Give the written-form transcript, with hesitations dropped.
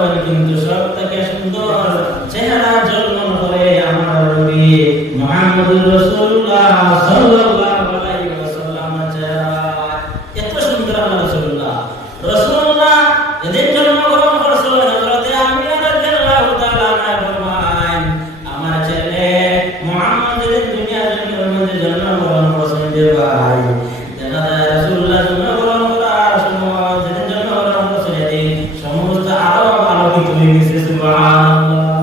হবেন, কিন্তু সব থেকে সুন্দর চেহারা জন্ম করে আমার নবী মুহাম্মদুর রাসূলুল্লাহ সাল্লাল্লাহু আলাইহি ওয়াসাল্লাম চেহারা। এত সুন্দর আমার রাসূলুল্লাহ। রাসূলুল্লাহ যেদিন জন্মগ্রহণ করেছিল হযরত আমিনা রাদিয়াল্লাহু তাআলা আনহা ফরমান, আমার ছেলে মুহাম্মদ যেদিন দুনিয়ার জন্মগ্রহণ করেছেন যে ভাই জানা রাসূলুল্লাহ জন্মগ্রহণ করার সময় যেদিন জন্মগ্রহণ করেছেন সমস্ত আরব আলোকিত হয়ে গেছে। সুবহানাল্লাহ।